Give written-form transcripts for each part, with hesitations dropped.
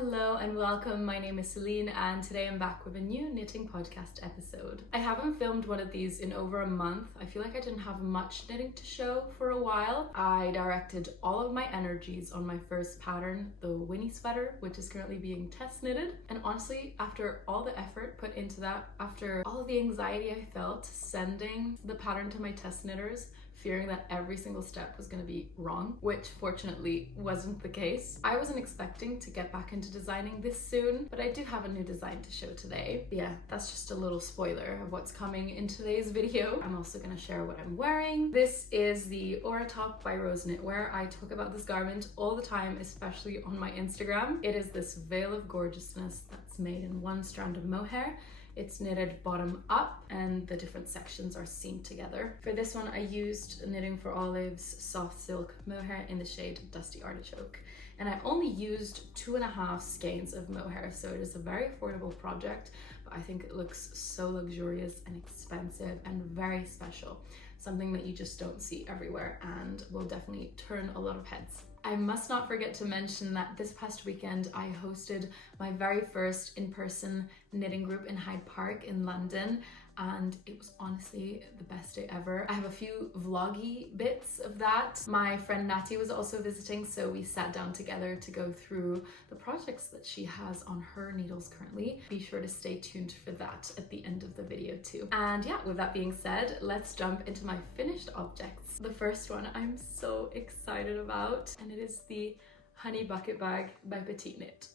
Hello and welcome, my name is Céline and today I'm back with a new knitting podcast episode. I haven't filmed one of these in over a month. I feel like I didn't have much knitting to show for a while. I directed all of my energies on my first pattern, the Winnie sweater, which is currently being test knitted. And honestly, after all the effort put into that, after all of the anxiety I felt sending the pattern to my test knitters, fearing that every single step was going to be wrong, which fortunately wasn't the case. I wasn't expecting to get back into designing this soon, but I do have a new design to show today. Yeah, that's just a little spoiler of what's coming in today's video. I'm also going to share what I'm wearing. This is the Aura top by Rose Knitwear. I talk about this garment all the time, especially on my Instagram. It is this veil of gorgeousness that's made in one strand of mohair. It's knitted bottom up and the different sections are seamed together. For this one, I used Knitting for Olive's soft silk mohair in the shade Dusty Artichoke. And I only used 2.5 skeins of mohair, so it is a very affordable project, but I think it looks so luxurious and expensive and very special. Something that you just don't see everywhere and will definitely turn a lot of heads. I must not forget to mention that this past weekend I hosted my very first in-person knitting group in Hyde Park in London, and it was honestly the best day ever. I have a few vloggy bits of that. My friend Nattie was also visiting, so we sat down together to go through the projects that she has on her needles currently. Be sure to stay tuned for that at the end of the video too. And yeah, with that being said, let's jump into my finished objects. The first one I'm so excited about, and it is the Honey Bucket Bag by Petite Knit.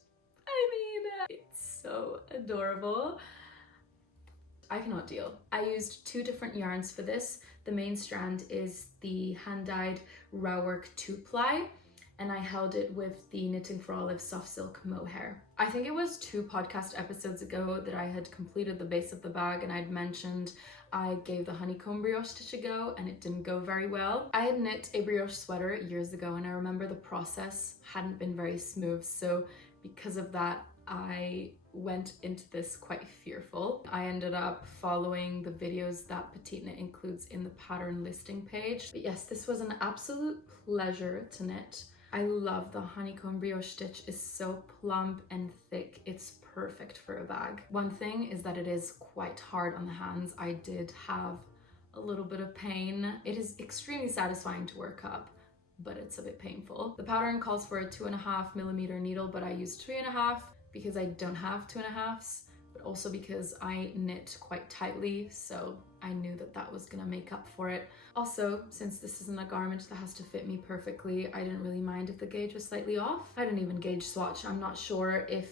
I mean, it's so adorable. I cannot deal. I used 2 different yarns for this. The main strand is the hand-dyed raw work 2-ply, and I held it with the Knitting for Olive soft silk mohair. I think it was 2 podcast episodes ago that I had completed the base of the bag and I'd mentioned I gave the honeycomb brioche stitch a go and it didn't go very well. I had knit a brioche sweater years ago and I remember the process hadn't been very smooth, so because of that I went into this quite fearful. I ended up following the videos that Petite Knit includes in the pattern listing page. But yes, this was an absolute pleasure to knit. I love the honeycomb brioche stitch. It's so plump and thick. It's perfect for a bag. One thing is that it is quite hard on the hands. I did have a little bit of pain. It is extremely satisfying to work up, but it's a bit painful. The pattern calls for a 2.5mm needle, but I used 3.5 because I don't have 2.5s, but also because I knit quite tightly, so I knew that that was gonna make up for it. Also, since this isn't a garment that has to fit me perfectly, I didn't really mind if the gauge was slightly off. I didn't even gauge swatch. I'm not sure if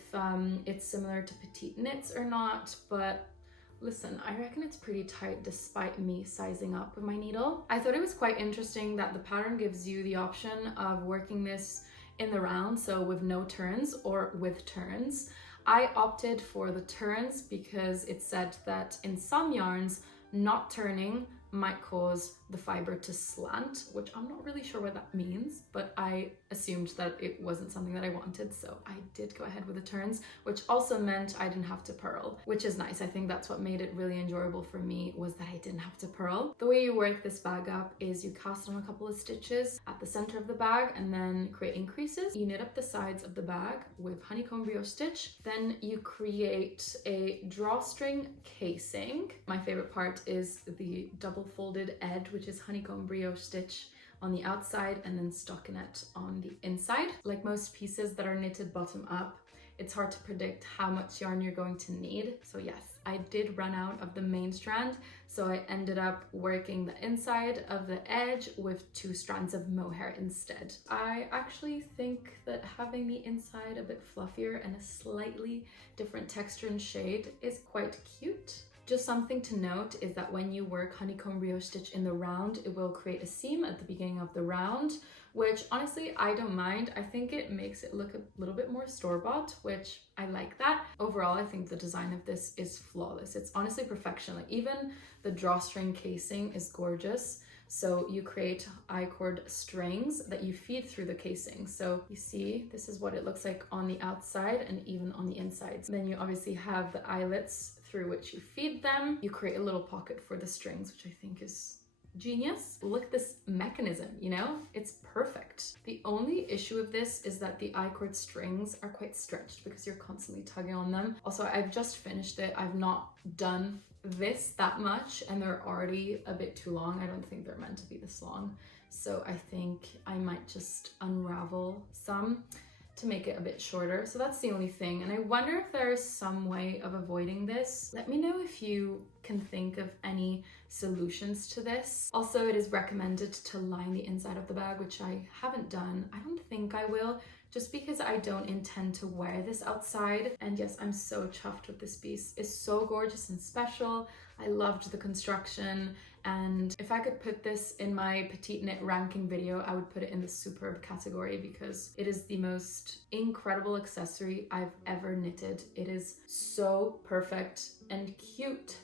it's similar to Petite Knits or not, but listen, I reckon it's pretty tight despite me sizing up with my needle. I thought it was quite interesting that the pattern gives you the option of working this in the round, so with no turns or with turns. I opted for the turns because it said that in some yarns, not turning might cause the fiber to slant, which I'm not really sure what that means, but I assumed that it wasn't something that I wanted, so I did go ahead with the turns, which also meant I didn't have to purl, which is nice. I think that's what made it really enjoyable for me, was that I didn't have to purl. The way you work this bag up is you cast on a couple of stitches at the center of the bag and then create increases. You knit up the sides of the bag with honeycomb brioche stitch, then you create a drawstring casing. My favorite part is the double folded edge, which is honeycomb brioche stitch on the outside and then stockinette on the inside. Like most pieces that are knitted bottom up, it's hard to predict how much yarn you're going to need. So yes, I did run out of the main strand, so I ended up working the inside of the edge with 2 strands of mohair instead. I actually think that having the inside a bit fluffier and a slightly different texture and shade is quite cute. Just something to note is that when you work honeycomb brioche stitch in the round, it will create a seam at the beginning of the round, which honestly, I don't mind. I think it makes it look a little bit more store-bought, which I like that. Overall, I think the design of this is flawless. It's honestly perfection. Like even the drawstring casing is gorgeous. So you create I-cord strings that you feed through the casing. So you see, this is what it looks like on the outside and even on the inside. Then you obviously have the eyelets through which you feed them. You create a little pocket for the strings, which I think is genius. Look at this mechanism, you know? It's perfect. The only issue with this is that the I-cord strings are quite stretched because you're constantly tugging on them. Also, I've just finished it. I've not done this that much and they're already a bit too long. I don't think they're meant to be this long. So I think I might just unravel some to make it a bit shorter. So that's the only thing. And I wonder if there is some way of avoiding this. Let me know if you can think of any solutions to this. Also, it is recommended to line the inside of the bag, which I haven't done. I don't think I will, just because I don't intend to wear this outside. And yes, I'm so chuffed with this piece. It's so gorgeous and special. I loved the construction. And if I could put this in my petite knit ranking video, I would put it in the superb category because it is the most incredible accessory I've ever knitted. It is so perfect and cute.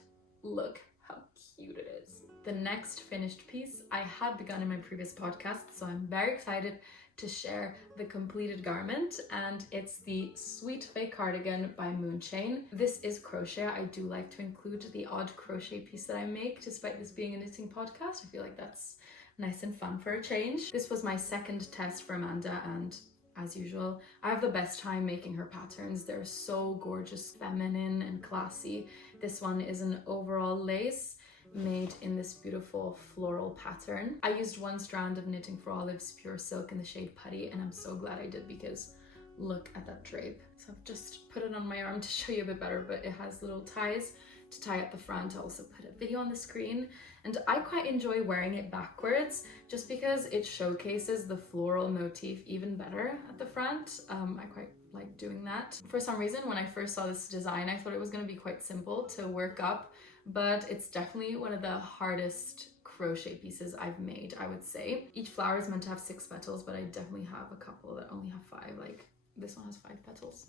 Look how cute it is. The next finished piece I had begun in my previous podcast, so I'm very excited to share the completed garment, and it's the Sweet Fay cardigan by Moonchain. This is crochet. I do like to include the odd crochet piece that I make, despite this being a knitting podcast. I feel like that's nice and fun for a change. This was my second test for Amanda, and as usual, I have the best time making her patterns. They're so gorgeous, feminine and classy. This one is an overall lace made in this beautiful floral pattern. I used one strand of Knitting for Olives pure silk in the shade Putty, and I'm so glad I did because look at that drape. So I've just put it on my arm to show you a bit better, but it has little ties to tie at the front. I'll also put a video on the screen, and I quite enjoy wearing it backwards just because it showcases the floral motif even better at the front. I quite like doing that. For some reason, when I first saw this design, I thought it was going to be quite simple to work up, but it's definitely one of the hardest crochet pieces I've made, I would say. Each flower is meant to have 6 petals, but I definitely have a couple that only have 5. Like this one has 5 petals.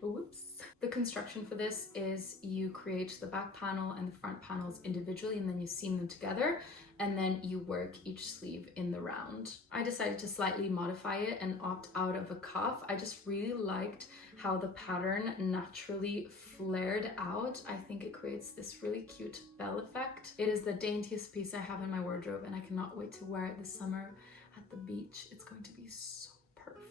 Whoops. The construction for this is you create the back panel and the front panels individually, and then you seam them together, and then you work each sleeve in the round. I decided to slightly modify it and opt out of a cuff. I just really liked how the pattern naturally flared out. I think it creates this really cute bell effect. It is the daintiest piece I have in my wardrobe, and I cannot wait to wear it this summer at the beach. It's going to be so perfect.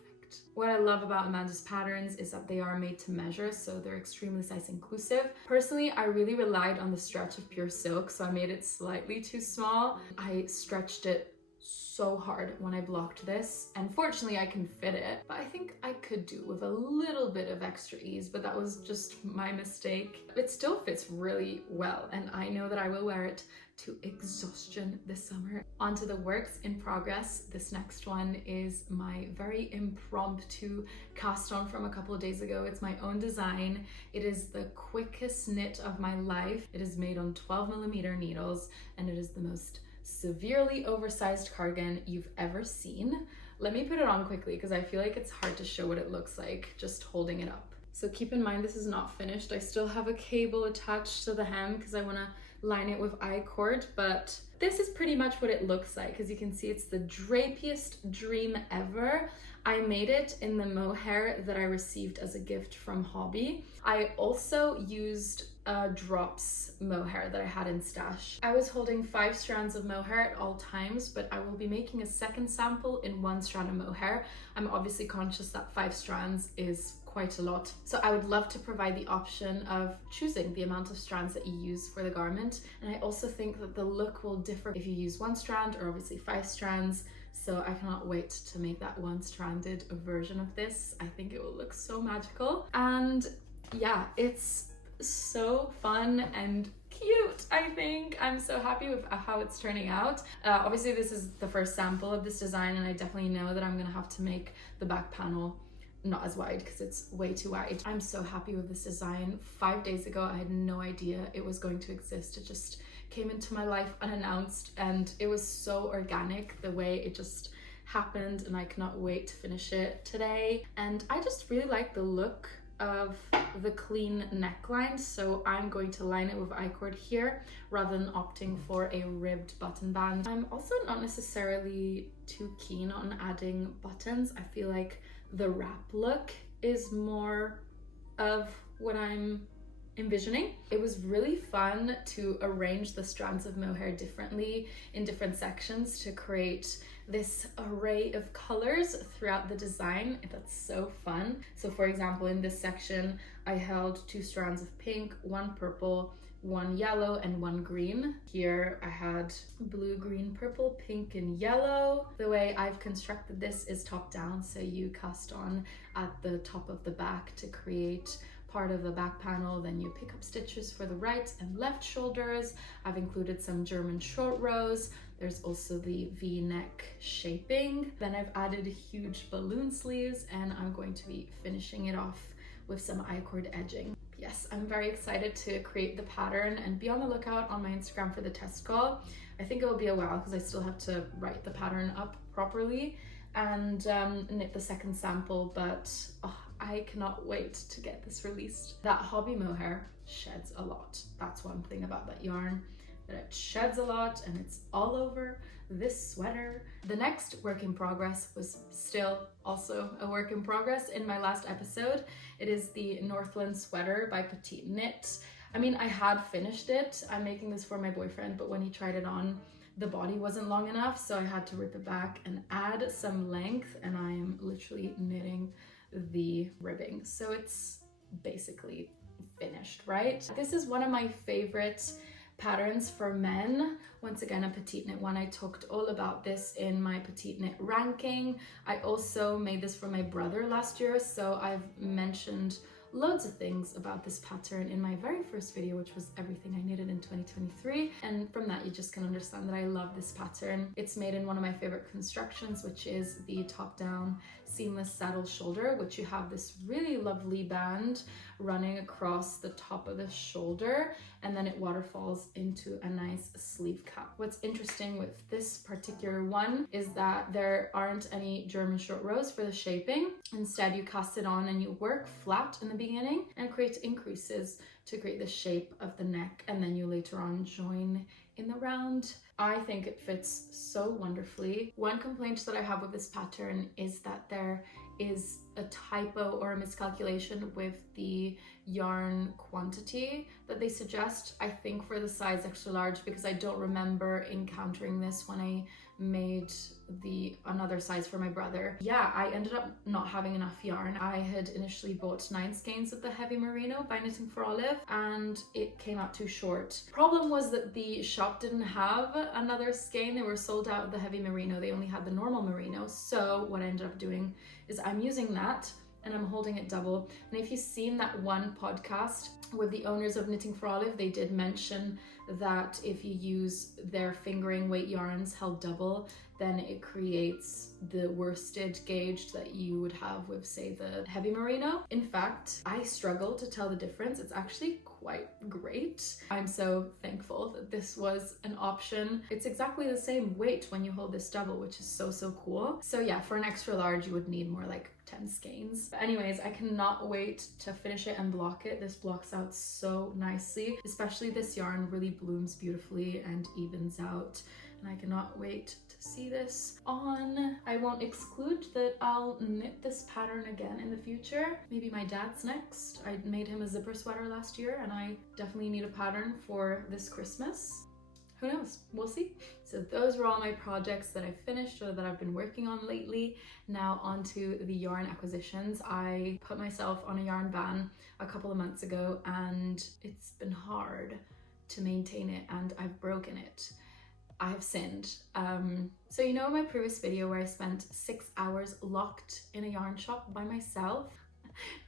What I love about Amanda's patterns is that they are made to measure, so they're extremely size inclusive. Personally, I really relied on the stretch of pure silk, so I made it slightly too small. I stretched it so hard when I blocked this, and fortunately I can fit it, but I think I could do with a little bit of extra ease, but that was just my mistake. It still fits really well, and I know that I will wear it to exhaustion this summer. Onto the works in progress. This next one is my very impromptu cast on from a couple of days ago. It's my own design. It is the quickest knit of my life. It is made on 12mm needles, and it is the most severely oversized cardigan you've ever seen. Let me put it on quickly because I feel like it's hard to show what it looks like just holding it up. So keep in mind this is not finished. I still have a cable attached to the hem because I want to line it with I-cord, but this is pretty much what it looks like. As you can see, it's the drapiest dream ever. I made it in the mohair that I received as a gift from Hobby. I also used drops mohair that I had in stash. I was holding 5 strands of mohair at all times, but I will be making a second sample in 1 strand of mohair. I'm obviously conscious that 5 strands is quite a lot, so I would love to provide the option of choosing the amount of strands that you use for the garment. And I also think that the look will differ if you use 1 strand or obviously 5 strands. So I cannot wait to make that 1-stranded version of this. I think it will look so magical. And yeah, it's so fun and cute, I think. I'm so happy with how it's turning out. Obviously this is the first sample of this design, and I definitely know that I'm gonna have to make the back panel not as wide because it's way too wide. I'm so happy with this design. 5 days ago, I had no idea it was going to exist. It just came into my life unannounced, and it was so organic the way it just happened, and I cannot wait to finish it today. And I just really like the look of the clean neckline, so I'm going to line it with I-cord here rather than opting for a ribbed button band. I'm also not necessarily too keen on adding buttons. I feel like the wrap look is more of what I'm envisioning. It was really fun to arrange the strands of mohair differently in different sections to create this array of colors throughout the design. That's so fun. So for example, in this section, I held 2 strands of pink, 1 purple, 1 yellow, and 1 green. Here I had blue, green, purple, pink, and yellow. The way I've constructed this is top down, so you cast on at the top of the back to create part of the back panel, then you pick up stitches for the right and left shoulders. I've included some German short rows. There's also the V-neck shaping. Then I've added huge balloon sleeves, and I'm going to be finishing it off with some I-cord edging. Yes, I'm very excited to create the pattern, and be on the lookout on my Instagram for the test call. I think it will be a while because I still have to write the pattern up properly and knit the second sample, but I cannot wait to get this released. That hobby mohair sheds a lot. That's one thing about that yarn, that it sheds a lot and it's all over this sweater. The next work in progress was still also a work in progress in my last episode. It is the Northland Sweater by Petite Knit. I mean, I had finished it. I'm making this for my boyfriend, but when he tried it on, the body wasn't long enough, so I had to rip it back and add some length, and I am literally knitting the ribbing. So it's basically finished, right? This is one of my favorite patterns for men. Once again, a Petite Knit one. I talked all about this in my Petite Knit ranking. I also made this for my brother last year, so I've mentioned loads of things about this pattern in my very first video, which was everything I knitted in 2023. And from that, you just can understand that I love this pattern. It's made in one of my favorite constructions, which is the top-down seamless saddle shoulder, which you have this really lovely band running across the top of the shoulder, and then it waterfalls into a nice sleeve cap. What's interesting with this particular one is that there aren't any German short rows for the shaping. Instead, you cast it on and you work flat in the beginning and create increases to create the shape of the neck, and then you later on join in the round. I think it fits so wonderfully. One complaint that I have with this pattern is that there is a typo or a miscalculation with the yarn quantity that they suggest, I think for the size extra large, because I don't remember encountering this when I made another size for my brother. Yeah, I ended up not having enough yarn. I had initially bought 9 skeins of the heavy merino by Knitting for Olive, and it came out too short. Problem was that the shop didn't have another skein. They were sold out of the heavy merino. They only had the normal merino. So what I ended up doing is I'm using that and I'm holding it double. And if you've seen that one podcast with the owners of Knitting for Olive, they did mention that if you use their fingering weight yarns held double, then it creates the worsted gauge that you would have with, say, the heavy merino. In fact, I struggle to tell the difference. It's actually quite great. I'm so thankful that this was an option. It's exactly the same weight when you hold this double, which is so cool. So yeah, for an extra large, you would need more like 10 skeins. But anyways, I cannot wait to finish it and block it. This blocks out so nicely, especially this yarn really blooms beautifully and evens out. And I cannot wait to see this on. I won't exclude that I'll knit this pattern again in the future. Maybe my dad's next. I made him a zipper sweater last year, and I definitely need a pattern for this Christmas. Who knows? We'll see. So those were all my projects that I finished or that I've been working on lately. Now onto the yarn acquisitions. I put myself on a yarn ban a couple of months ago, and it's been hard to maintain it, and I've broken it. I've sinned. So you know my previous video where I spent 6 hours locked in a yarn shop by myself,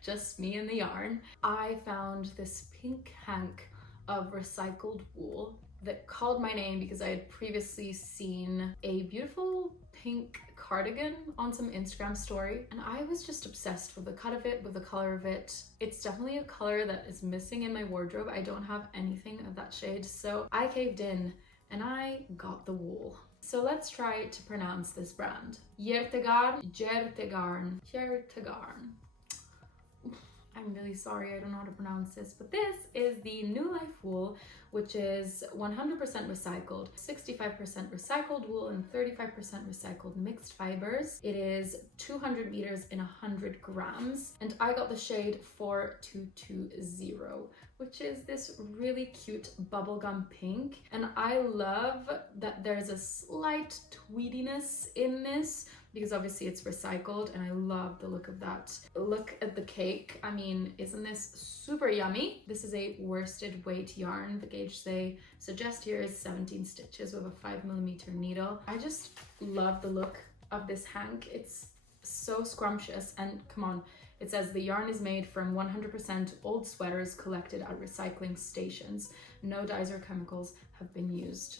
just me and the yarn? I found this pink hank of recycled wool that called my name because I had previously seen a beautiful pink cardigan on some Instagram story, and I was just obsessed with the cut of it, with the color of it. It's definitely a color that is missing in my wardrobe. I don't have anything of that shade, so I caved in and I got the wool. So let's try to pronounce this brand. Jertegarn. I'm really sorry, I don't know how to pronounce this, but this is the New Life wool, which is 100% recycled, 65% recycled wool and 35% recycled mixed fibers. It is 200 meters in 100 grams, and I got the shade 4220, which is this really cute bubblegum pink. And I love that there's a slight tweediness in this, because obviously it's recycled, and I love the look of that. Look at the cake. I mean, isn't this super yummy? This is a worsted weight yarn. The gauge they suggest here is 17 stitches with a 5mm needle. I just love the look of this hank. It's so scrumptious, and come on, it says the yarn is made from 100% old sweaters collected at recycling stations. No dyes or chemicals have been used.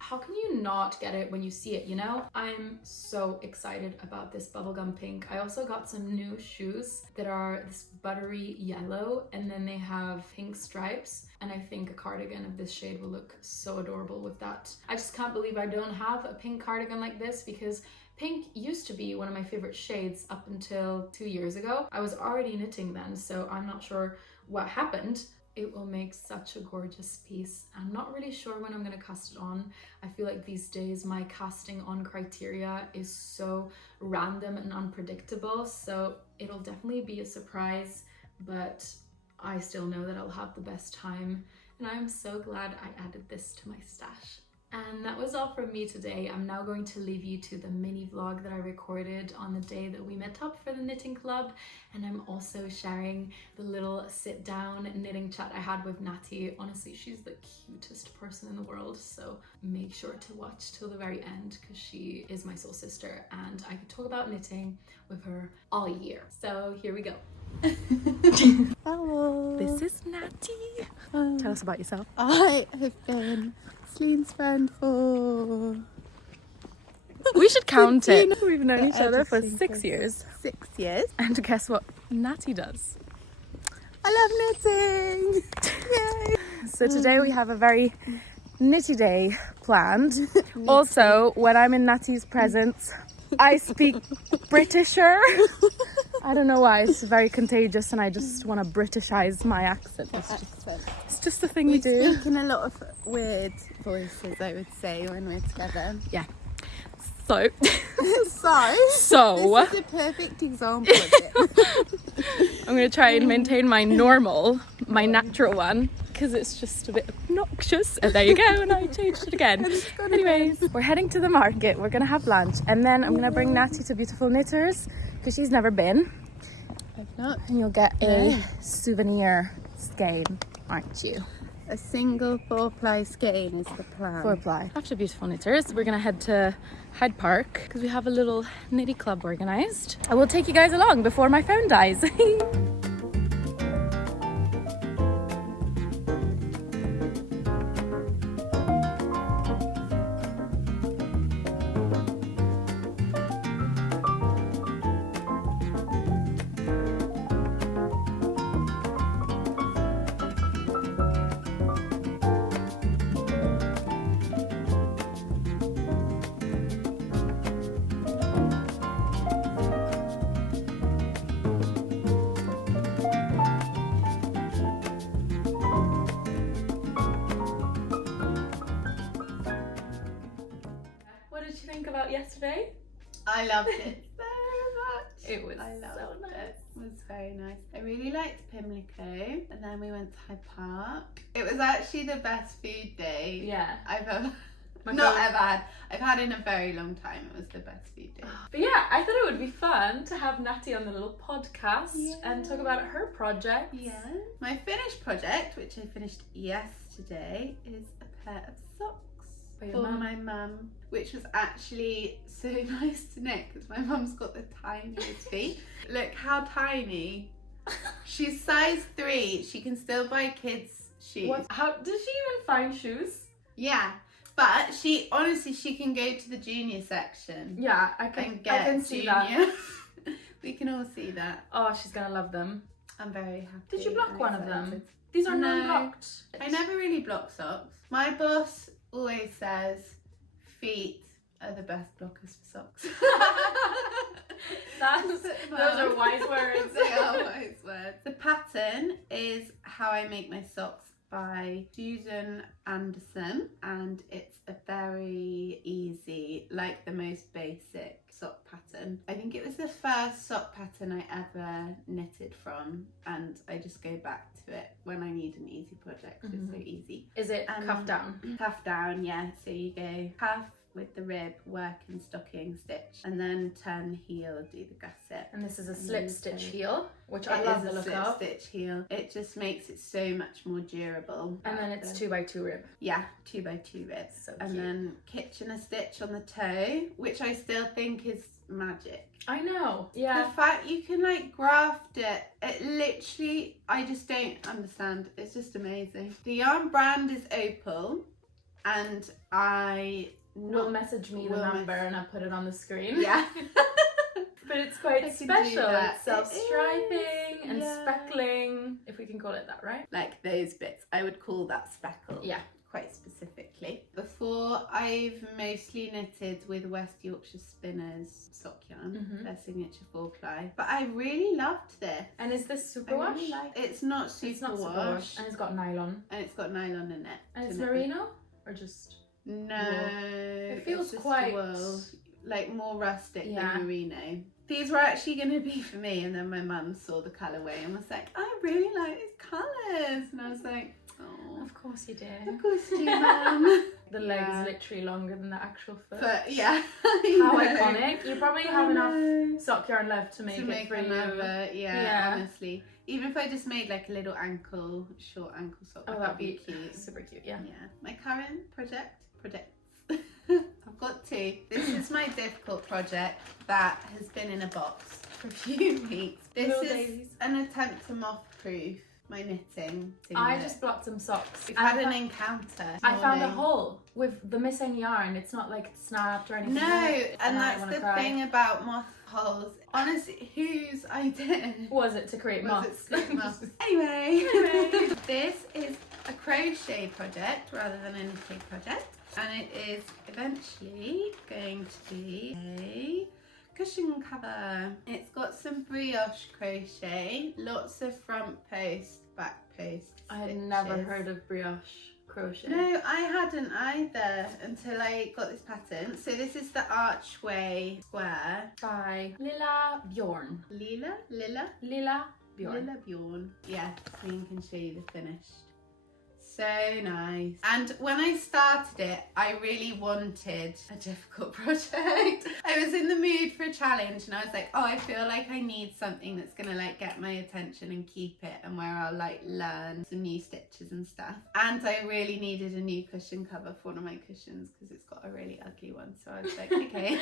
How can you not get it when you see it, you know? I'm so excited about this bubblegum pink. I also got some new shoes that are this buttery yellow, and then they have pink stripes, and I think a cardigan of this shade will look so adorable with that. I just can't believe I don't have a pink cardigan like this, because pink used to be one of my favorite shades up until 2 years ago. I was already knitting then, so I'm not sure what happened. It will make such a gorgeous piece. I'm not really sure when I'm gonna cast it on. I feel like these days my casting on criteria is so random and unpredictable, so it'll definitely be a surprise, but I still know that I'll have the best time, and I'm so glad I added this to my stash. And that was all from me today. I'm now going to leave you to the mini vlog that I recorded on the day that we met up for the knitting club, and I'm also sharing the little sit down knitting chat I had with Nattie. Honestly, she's the cutest person in the world, so make sure to watch till the very end, because she is my soul sister and I could talk about knitting with her all year. So here we go. Hello. This is Nattie. Tell us about yourself. I have been Celine's friend for... We should count it. 15. We've known each I other just for think 6 of years. 6 years. And guess what Nattie does? I love knitting. Yay. So today we have a very knitty day planned. Also, when I'm in Nattie's presence, I speak Britisher. I don't know why, it's very contagious, and I just want to Britishize my accent. It's just a thing we do. speak in a lot of weird voices, I would say, when we're together. Yeah. So. So. This is a perfect example of it. I'm going to try and maintain my natural one, because it's just a bit obnoxious. And there you go, and I changed it again. Anyways, we're heading to the market. We're going to have lunch, and then I'm going to bring Nattie to Beautiful Knitters, because she's never been. I've not. And you'll get a souvenir skein, aren't you? A single 4-ply skein is the plan. 4-ply. After Beautiful Knitters, we're gonna head to Hyde Park because we have a little knitty club organised. I will take you guys along before my phone dies. What did you think about yesterday? I loved it so much. It was so nice. It was very nice. I really liked Pimlico, and then we went to Hyde Park. It was actually the best food day I've ever had. I've had in a very long time. It was the best food day. But yeah, I thought it would be fun to have Nattie on the little podcast and talk about her project. Yeah. My finished project, which I finished yesterday, is a pair of socks for my mum, which was actually so nice to knit because my mum's got the tiniest feet. Look how tiny. She's size 3. She can still buy kids' shoes. How does she even find shoes? Yeah, but she can go to the junior section. Yeah, I can see that. We can all see that. Oh, she's gonna love them. I'm very happy. Did you block one of them? These are non-blocked. I never really block socks. My boss always says feet are the best blockers for socks. Those are wise words. They are wise words. The pattern is How I Make My Socks by Susan Anderson, and it's a very easy, like the most basic sock pattern. I think it was the first sock pattern I ever knitted from, and I just go back to it when I need an easy project. It's so easy. Is it cuff down? Cuff down, yeah. So you go cuff with the rib, work in stocking stitch, and then turn the heel, do the gusset. And this is a slip stitch heel, which I love the look of. Slip stitch heel. It just makes it so much more durable. And then it's 2x2 rib. Yeah, 2x2 ribs. So and cute. then Kitchener stitch on the toe, which I still think is magic. I know. Yeah. The fact you can like graft it literally, I just don't understand. It's just amazing. The yarn brand is Opal, and will message me the number and I'll put it on the screen. Yeah. But it's quite special. It's self-striping and speckling, if we can call it that, right? Like those bits, I would call that speckle. Yeah. Quite specifically. Before, I've mostly knitted with West Yorkshire Spinners sock yarn, their signature 4-ply. But I really loved this. And is this superwash? Really it's not superwash. And it's got nylon. And it's got nylon in it. And it's merino? Or just... No, it feels quite wool, like more rustic than merino. These were actually going to be for me, and then my mum saw the colourway and was like, I really like these colours. And I was like, oh. Of course you did. Of course you do, Mum. The leg is literally longer than the actual foot. But yeah. How iconic. You probably have enough sock yarn left to make it for another, yeah, honestly. Even if I just made like a little short ankle sock, that'd be cute. Super cute, yeah. Yeah. My current projects. I've got two. This is my difficult project that has been in a box for a few weeks. This is an attempt to moth-proof my knitting. I just blocked some socks. We've had an encounter. I found a hole with the missing yarn. It's not like snapped or anything. No, and that's the thing about moth holes. Honestly, whose idea was it to create moths? Anyway, this is a crochet project rather than a knitting project. And it is eventually going to be a cushion cover. It's got some brioche crochet, lots of front post, back post stitches. I had never heard of brioche crochet. No, I hadn't either until I got this pattern. So this is the Archway Square by Lilla Bjorn. Lilla Bjorn. Lilla Bjorn. Yeah, Céline can show you the finished. So nice. And when I started it, I really wanted a difficult project. I was in the mood for a challenge, and I was like, oh, I feel like I need something that's gonna like get my attention and keep it, and where I'll like learn some new stitches and stuff. And I really needed a new cushion cover for one of my cushions because it's got a really ugly one. So I was like, okay,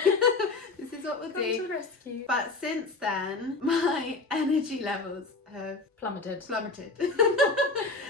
this is what we'll do. To rescue. But since then, my energy levels have plummeted.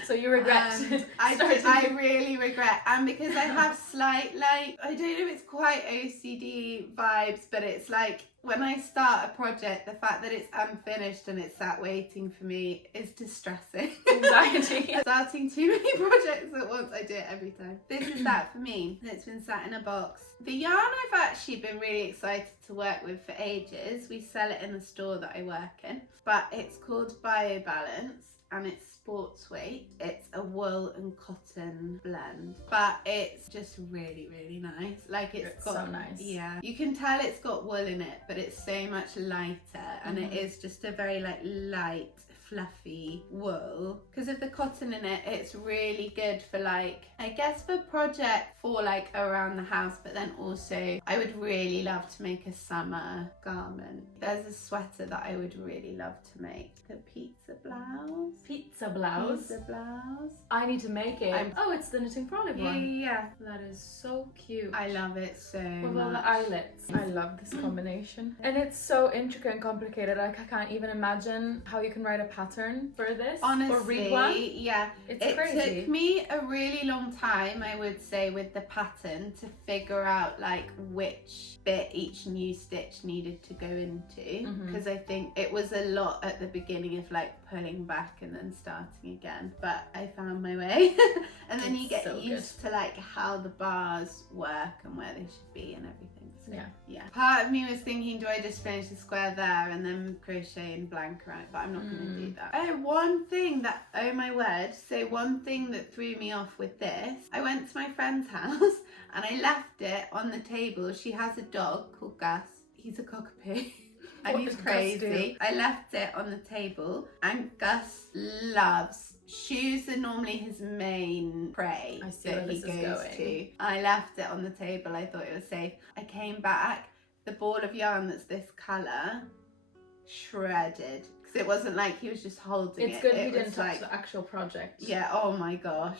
So you regret I really regret, and because I have slight, like, I don't know if it's quite OCD vibes, but it's like when I start a project, the fact that it's unfinished and it's sat waiting for me is distressing. Anxiety. Starting too many projects at once, I do it every time. This is that for me. It's been sat in a box. The yarn I've actually been really excited to work with for ages. We sell it in the store that I work in, but it's called BioBalance. And it's sports weight. It's a wool and cotton blend, but it's just really, really nice. Like it's got, so nice. Yeah, you can tell it's got wool in it, but it's so much lighter, and it is just a very like light, fluffy wool. Because of the cotton in it, it's really good for like, I guess for project for like around the house, but then also I would really love to make a summer garment. There's a sweater that I would really love to make. The pizza blouse. Pizza blouse? Pizza blouse. I need to make it. Oh, it's the Knitting for Olive one. Yeah. That is so cute. I love it so much. With all the eyelets. I love this combination. And it's so intricate and complicated. Like I can't even imagine how you can write a pattern for this. Honestly, or read one. Yeah. It's crazy. It took me a really long time, I would say, with the pattern to figure out like which bit each new stitch needed to go into, because I think it was a lot at the beginning of like pulling back and then starting again, but I found my way. And then you get used to like how the bars work and where they should be and everything. So, yeah. Part of me was thinking, do I just finish the square there and then crochet and blank around it? But I'm not going to do that. Oh, one thing that threw me off with this, I went to my friend's house and I left it on the table. She has a dog called Gus. He's a cockapoo. And he's crazy. I left it on the table, and Gus loves shoes. Are normally his main prey that he goes to. I left it on the table. I thought it was safe. I came back. The ball of yarn that's this colour, shredded. Because it wasn't like he was just holding it. It's good he didn't touch the actual project. Yeah, oh my gosh,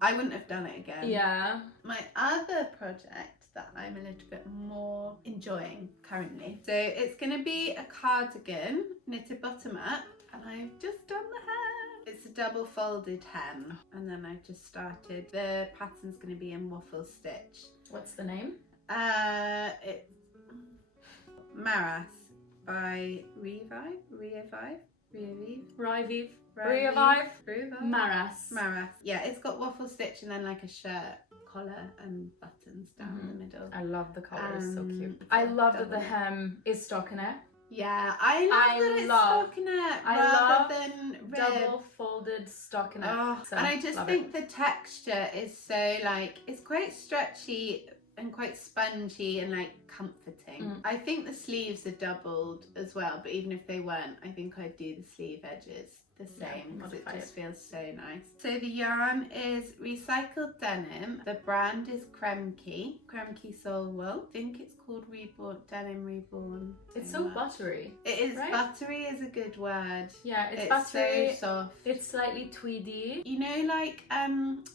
I wouldn't have done it again. Yeah. My other project that I'm a little bit more enjoying currently. So it's going to be a cardigan knitted bottom up, and I've just done the hem. It's a double folded hem, and then I've just started. The pattern's going to be in waffle stitch. What's the name? It's Maras by Revive. Maras. Yeah, it's got waffle stitch and then like a shirt collar and buttons down the middle. I love the colour, it's so cute. I love that the hem is stockinette. Yeah, I love it's stockinette rather than rib. Double folded stockinette. Oh, so and I just think the texture is so like, it's quite stretchy and quite spongy and like comforting. I think the sleeves are doubled as well, but even if they weren't, I think I'd do the sleeve edges the same because it just feels so nice. So the yarn is recycled denim. The brand is Kremke Soul Wool. I think it's called Denim Reborn. It's so buttery. It is, right? Buttery is a good word. Yeah, it's buttery. So soft. It's slightly tweedy. You know, like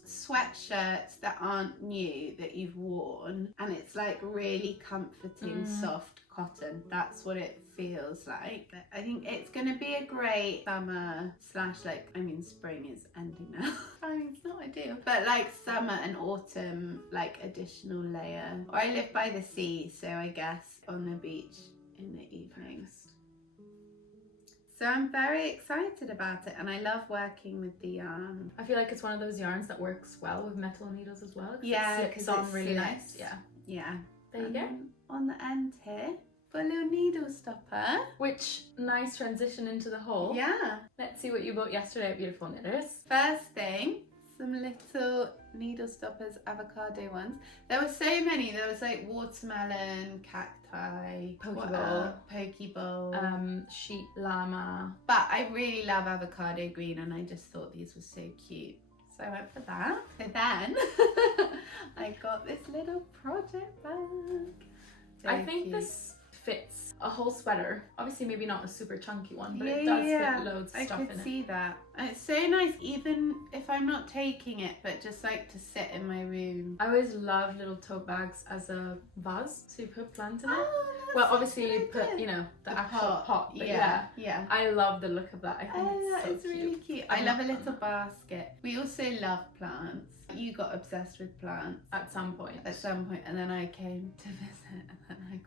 sweatshirts that aren't new that you've worn, and it's like really comforting, soft cotton. That's what it feels like. I think it's gonna be a great summer / spring is ending now. I mean, it's not ideal, but like summer and autumn, like additional layer. Or I live by the sea, so I guess on the beach in the evenings. So I'm very excited about it, and I love working with the yarn. I feel like it's one of those yarns that works well with metal needles as well. Yeah, it slips on really nice. Yeah. There you go. On the end here, for a little needle stopper. Which nice transition into the haul. Yeah. Let's see what you bought yesterday at Beautiful Knitters. First thing, some little needle stoppers, avocado ones. There were so many. There was like watermelon, cacti, pokeball, sheep llama. But I really love avocado green, and I just thought these were so cute. So I went for that. So then I got this little project bag. I think this fits a whole sweater. Obviously maybe not a super chunky one, but it does fit loads of stuff in it. I could see that. And it's so nice even if I'm not taking it, but just like to sit in my room. I always love little tote bags as a vase, so you put plants in it. Oh, well, obviously you put, you know, the actual pot. But yeah. I love the look of that. I think it's so really cute. I love a little basket. We also love plants. You got obsessed with plants at some point, and then I came to visit, and then I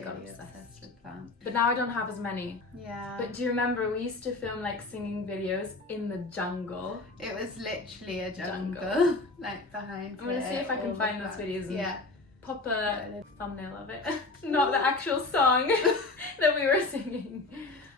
got obsessed with plants. But now I don't have as many. Yeah. But do you remember we used to film like singing videos in the jungle? It was literally a jungle, like behind. I'm gonna see if I can find those videos and pop a thumbnail of it. Not the actual song that we were singing.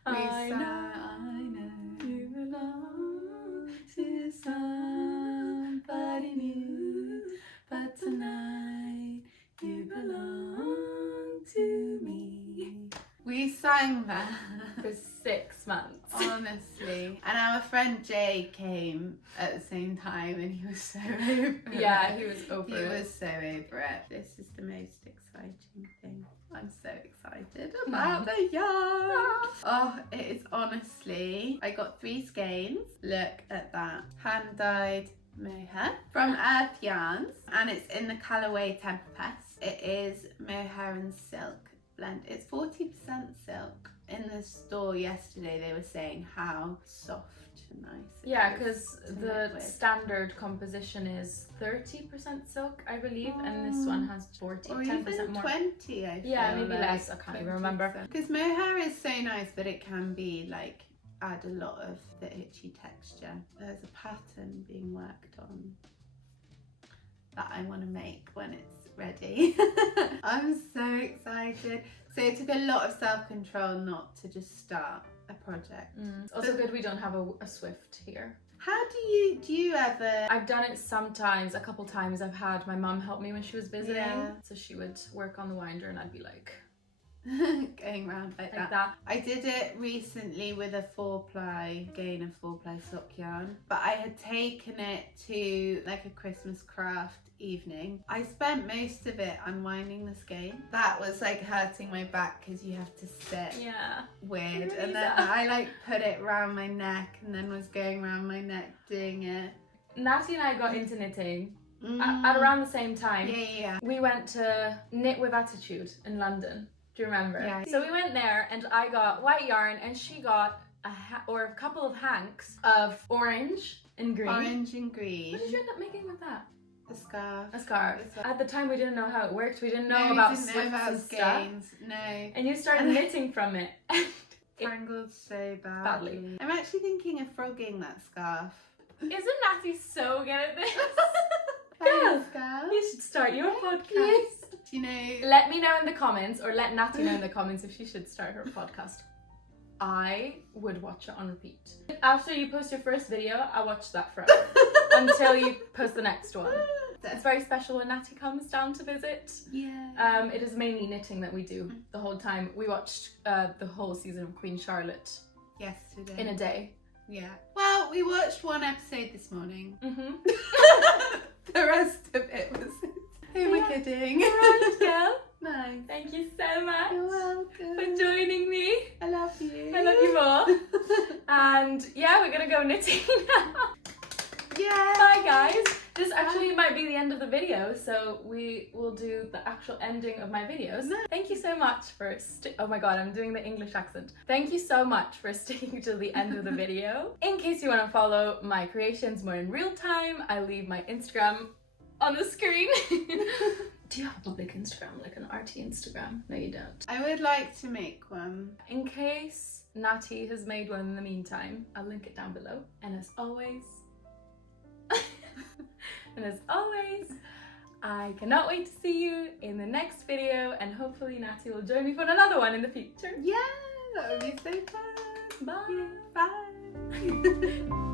I know you belong to somebody new, but tonight you belong to me. We sang that for 6 months. Honestly. And our friend Jay came at the same time, and he was so over it. Yeah, he was over it. He was so over it. This is the most exciting thing. I'm so excited about the yarn. Oh, it is honestly, I got 3 skeins. Look at that. Hand-dyed mohair from Earth Yarns, and it's in the colourway Tempest. It is mohair and silk blend. It's 40% silk. In the store yesterday they were saying how soft and nice it is because the standard composition is 30% silk, I believe, and this one has 40, or 10% even more. 20, I feel. Yeah, maybe less. I can't even remember. Because mohair is so nice, but it can be like add a lot of the itchy texture. There's a pattern being worked on that I want to make when it's ready. I'm so excited. So it took a lot of self-control not to just start a project. It's also good we don't have a Swift here. How do you ever... I've done it sometimes, a couple times. I've had my mum help me when she was visiting. Yeah. So she would work on the winder and I'd be like... going around like that. I did it recently with a 4-ply Gainer 4-ply sock yarn, but I had taken it to like a Christmas craft evening. I spent most of it unwinding the skein. That was like hurting my back because you have to sit weird, and then I like put it around my neck and then was going around my neck doing it. Nattie and I got into knitting at around the same time. Yeah. We went to Knit with Attitude in London. Do you remember? Yeah. So we went there and I got white yarn and she got a couple of hanks of orange and green. Orange and green. What did you end up making with that? A scarf. A scarf. At the time we didn't know how it worked. We didn't know No, about we didn't Swifts know about and skeins. stuff. No. And you started knitting from it. Tangled so badly. I'm actually thinking of frogging that scarf. Isn't Nattie so good at this? Girl, you should start your podcast. Yes. You know, let me know in the comments, or let Nattie know in the comments if she should start her podcast. I would watch it on repeat. After you post your first video, I'll watch that forever until you post the next one. It's very special when Nattie comes down to visit. Yeah. It is mainly knitting that we do the whole time. We watched the whole season of Queen Charlotte yesterday in a day. Yeah. Well, we watched one episode this morning. The rest of it was... Who am I kidding? Right, girl. Nice. Thank you so much. You're welcome. For joining me. I love you. I love you more. And yeah, we're gonna go knitting now. Yeah. Bye guys. This actually might be the end of the video, so we will do the actual ending of my videos. No. Thank you so much for oh my god, I'm doing the English accent. Thank you so much for sticking to the end of the video. In case you want to follow my creations more in real time, I leave my Instagram on the screen. Do you have a public Instagram, like an arty Instagram? No, you don't. I would like to make one. In case Nattie has made one in the meantime, I'll link it down below. And as always, I cannot wait to see you in the next video, and hopefully Nattie will join me for another one in the future. Yeah, that would be so fun. Bye. Bye.